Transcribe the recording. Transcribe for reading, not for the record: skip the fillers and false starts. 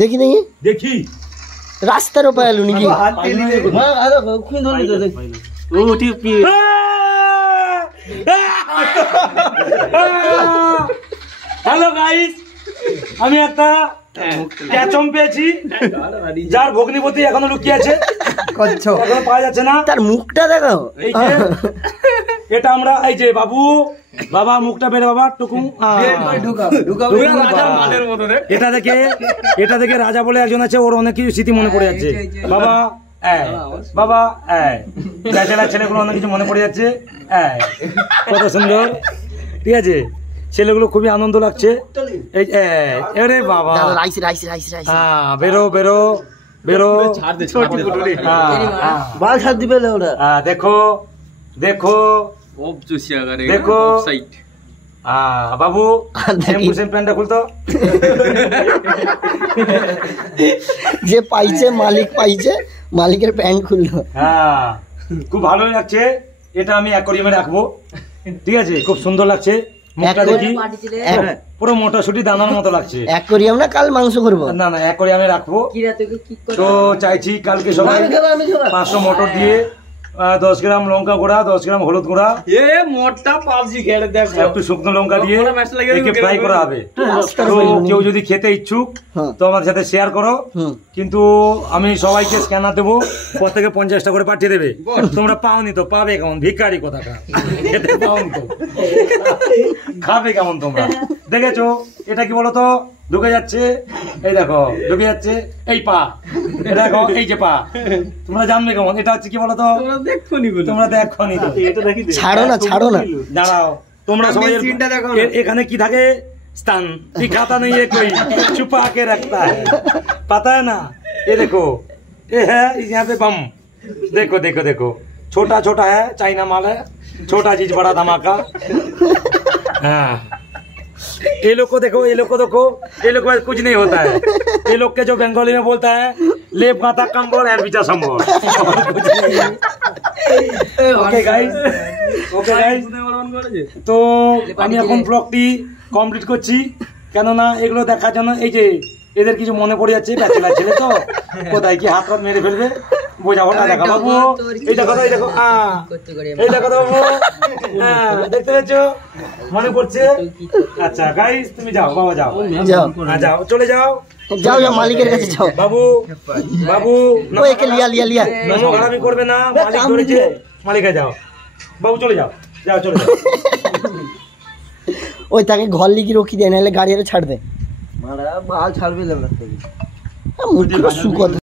দেখি দেখি দেখি রাস্তার ওপরে এলো নাকি? হ্যালো গাইস, আমি একটা ক্যাচম পেয়েছি যার ভগ্নিপতি এখনো লুকিয়ে আছে, এখনো পাওয়া যাচ্ছে না। তার মুখটা দেখো। এই যে এটা আমরা, এই যে বাবু, বাবা মুখটা বের, বাবা টুকুম। এটা দেখে রাজা বলে একজন আছে, ওর অনেক কিছু স্মৃতি মনে পড়ে যাচ্ছে। বাবা বাবা ছেলেগুলো অনেক কিছু মনে পড়ে যাচ্ছে। কত সুন্দর, ঠিক আছে, ছেলেগুলো খুবই আনন্দ লাগছে। আরে বাবা, বেরো বেরো বেরো, দেখো দেখো দেখো বাবু, প্যান্টটা খুলতো। যে পাইছে মালিক, পাইছে মালিকের প্যান্ট খুললো। হ্যাঁ, খুব ভালোই লাগছে। এটা আমি অ্যাকোয়ারিয়ামে রাখবো, ঠিক আছে, খুব সুন্দর লাগছে। মুখটা দেখি পুরো মোটাসুটি দানার মতো লাগছে। অ্যাকোয়ারিয়াম না, কাল মাংস করবো। না না, অ্যাকোয়ারিয়ামে রাখবো। তো চাইছি কালকে সবাই 500 মটর দিয়ে 10 গ্রাম লঙ্কা গুঁড়া, 10 গ্রাম হলুদ গুঁড়া, একটু শুকনো লঙ্কা দিয়ে একে ফ্রাই করা হবে। তো কেউ যদি খেতে ইচ্ছুক তো আমার সাথে শেয়ার করো, কিন্তু আমি সবাইকে স্ক্যানার দেবো, প্রত্যেকে 50 টাকা করে পাঠিয়ে দেবে। তোমরা পাওনি তো, পাবে কেমন ভিখারি কোথাকার, খেতে পাওনি তো খাবে কেমন তোমরা? দেখেছো এটা কি বলতো, ঢুকে যাচ্ছে, এই দেখো ঢুকে যাচ্ছে, এই পা, দেখো এই যে পা, তোমরা জানবে কেমন? এটা হচ্ছে কি বলতো, তোমরা দেখো নি, ছাড়ো না ছাড়ো না, দাঁড়াও তোমরা সবাই। এখানে কি থাকে, স্থান दिखाता नहीं है कोई, छुपा के रखता है, पता है ना? ये देखो, ये है यहाँ पे बम, देखो देखो देखो, छोटा छोटा है, चाइना माल है, छोटा चीज बड़ा धमाका। हाँ, ये लोग को देखो, ये लोग को देखो, ये लोग को कुछ नहीं होता है। ये लोग के जो बंगाली में बोलता है, लेप माथा कम्बल एंड बिचा संबल। ओके गाइस, ओके गाइस, তো আমি এখন ব্লগটি কমপ্লিট করছি, কেননা এগুলো দেখার জন্য, এই যে এদের কিছু মনে পড়ে যাচ্ছে, ব্যাচেলার ছেলে তো কোথায় কি হাত হাত মেরে ফেলবে, বোঝাবো না। দেখো বাবু, এই দেখো, এই দেখো, এই দেখো বাবু, দেখতে পাচ্ছ, মনে পড়ছে। আচ্ছা গাইস, তুমি যাও, বাবা যাও, যাও, চলে যাও, যাও যাও, মালিকের কাছে যাও। বাবু বাবু, একে লিয়া লিয়া লিয়া, খারাপই করবে না, মালিক ধরেছে, মালিকে যাও, বাবু চলে যাও, যাও চলে যাও। ওই তাকে ঘর লিখি রকি দেয়, নাহলে গাড়ি ছাড় দে, মারা বাল ছাড়বে না। মুখ সুকথা।